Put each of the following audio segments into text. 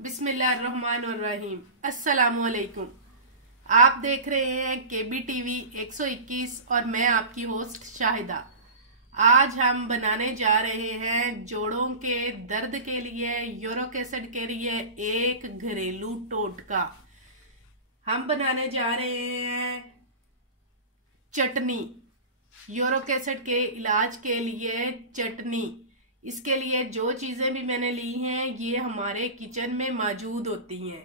बिस्मिल्लाहिर्रहमानिर्रहीम। अस्सलामुअलैकुम। आप देख रहे हैं केबी टीवी 121 और मैं आपकी होस्ट शाहिदा। आज हम बनाने जा रहे हैं जोड़ों के दर्द के लिए, यूरिक एसिड के लिए एक घरेलू टोटका। हम बनाने जा रहे हैं चटनी, यूरिक एसिड के इलाज के लिए चटनी। इसके लिए जो चीज़ें भी मैंने ली हैं ये हमारे किचन में मौजूद होती हैं।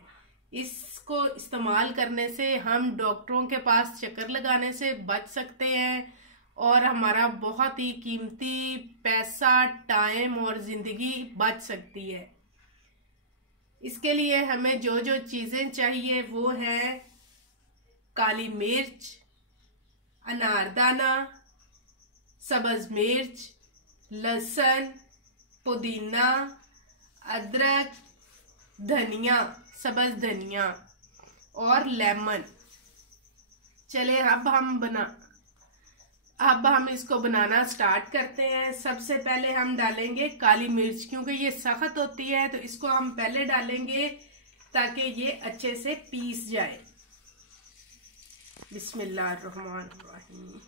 इसको इस्तेमाल करने से हम डॉक्टरों के पास चक्कर लगाने से बच सकते हैं और हमारा बहुत ही कीमती पैसा, टाइम और ज़िंदगी बच सकती है। इसके लिए हमें जो जो चीज़ें चाहिए वो है काली मिर्च, अनारदाना, सब्ज़ मिर्च, लहसुन, पुदीना, अदरक, धनिया, सब्ज़ धनिया और लेमन। चले अब हम इसको बनाना स्टार्ट करते हैं। सबसे पहले हम डालेंगे काली मिर्च, क्योंकि ये सख्त होती है तो इसको हम पहले डालेंगे ताकि ये अच्छे से पीस जाए। बिस्मिल्लाहिर्रहमानिर्रहीम।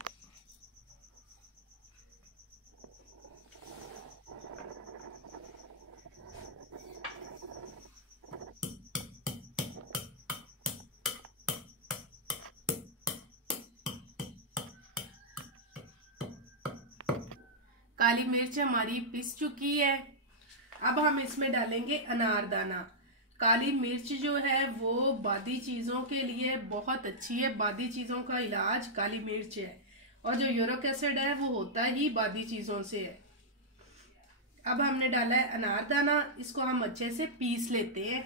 काली मिर्च हमारी पिस चुकी है। अब हम इसमें डालेंगे अनारदाना। काली मिर्च जो है वो बादी चीज़ों के लिए बहुत अच्छी है। बादी चीज़ों का इलाज काली मिर्च है और जो यूरिक एसिड है वो होता ही बादी चीज़ों से है। अब हमने डाला है अनारदाना, इसको हम अच्छे से पीस लेते हैं।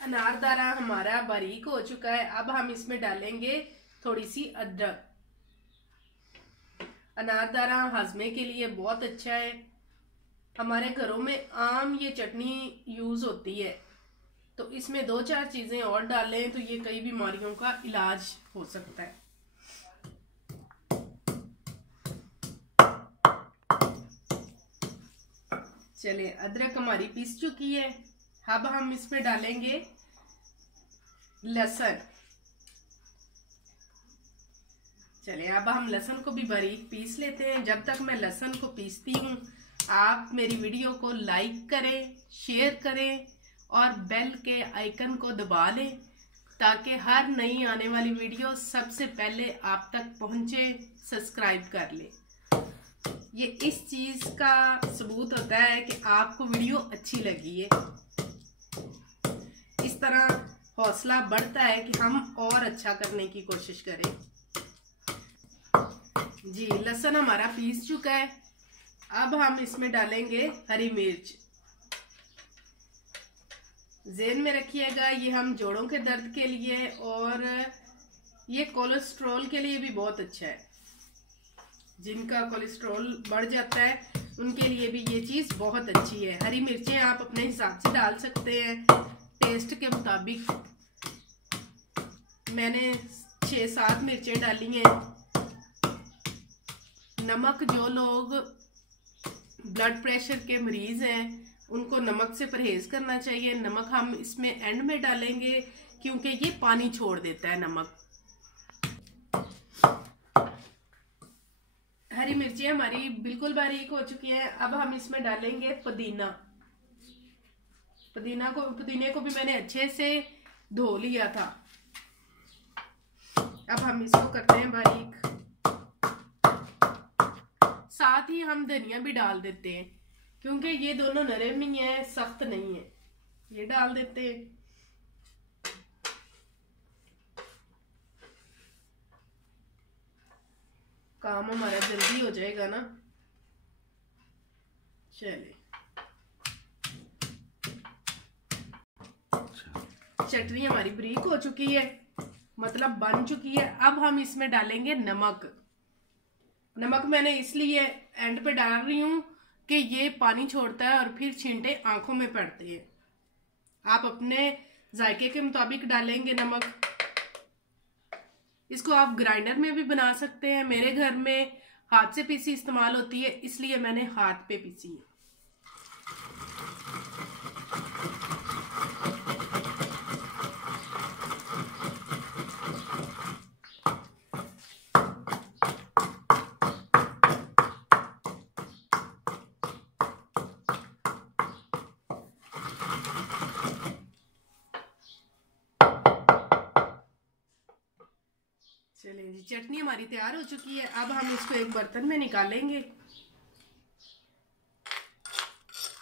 अनारदाना हमारा बारीक हो चुका है। अब हम इसमें डालेंगे थोड़ी सी अदरक। अनारदाना हजमे के लिए बहुत अच्छा है। हमारे घरों में आम ये चटनी यूज होती है, तो इसमें 2-4 चीजें और डालें तो ये कई बीमारियों का इलाज हो सकता है। चलिए, अदरक हमारी पीस चुकी है। अब हम इसमें डालेंगे लहसुन। चलिए, अब हम लहसुन को भी बारीक पीस लेते हैं। जब तक मैं लहसुन को पीसती हूँ आप मेरी वीडियो को लाइक करें, शेयर करें और बेल के आइकन को दबा लें ताकि हर नई आने वाली वीडियो सबसे पहले आप तक पहुंचे। सब्सक्राइब कर लें। ये इस चीज का सबूत होता है कि आपको वीडियो अच्छी लगी है। इस तरह हौसला बढ़ता है कि हम और अच्छा करने की कोशिश करें। जी, लहसुन हमारा पीस चुका है। अब हम इसमें डालेंगे हरी मिर्च। ज़हन में रखिएगा ये हम जोड़ों के दर्द के लिए और ये कोलेस्ट्रॉल के लिए भी बहुत अच्छा है। जिनका कोलेस्ट्रॉल बढ़ जाता है उनके लिए भी ये चीज़ बहुत अच्छी है। हरी मिर्चें आप अपने हिसाब से डाल सकते हैं, टेस्ट के मुताबिक। मैंने 6-7 मिर्चें डाली हैं। नमक, जो लोग ब्लड प्रेशर के मरीज हैं उनको नमक से परहेज करना चाहिए। नमक हम इसमें एंड में डालेंगे क्योंकि ये पानी छोड़ देता है नमक। हरी मिर्चें हमारी बिल्कुल बारीक हो चुकी है। अब हम इसमें डालेंगे पुदीना। पुदीने को भी मैंने अच्छे से धो लिया था। अब हम इसको करते हैं बारीक। साथ ही हम धनिया भी डाल देते हैं क्योंकि ये दोनों नरम ही है, सख्त नहीं है। ये डाल देते हैं। काम हमारा जल्दी हो जाएगा ना। चलिए, चटनी हमारी बारीक हो चुकी है, मतलब बन चुकी है। अब हम इसमें डालेंगे नमक। नमक मैंने इसलिए एंड पे डाल रही हूँ कि ये पानी छोड़ता है और फिर छींटे आंखों में पड़ते हैं। आप अपने जायके के मुताबिक डालेंगे नमक। इसको आप ग्राइंडर में भी बना सकते हैं। मेरे घर में हाथ से पीसी इस्तेमाल होती है, इसलिए मैंने हाथ पे पीसी है। चलिए जी, चटनी हमारी तैयार हो चुकी है। अब हम इसको एक बर्तन में निकालेंगे।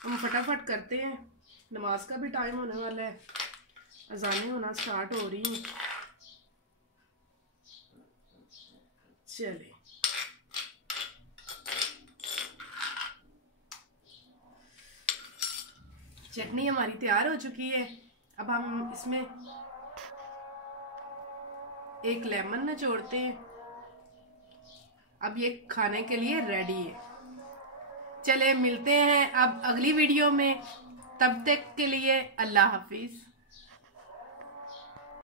हम फटाफट करते हैं, नमाज का भी टाइम होने वाला है, अजानें होना स्टार्ट हो रही हैं। चलिए, चटनी हमारी तैयार हो चुकी है। अब हम इसमें एक लेमन निचोड़ते हैं। अब ये खाने के लिए रेडी है। चले मिलते हैं अब अगली वीडियो में, तब तक के लिए अल्लाह हाफिज।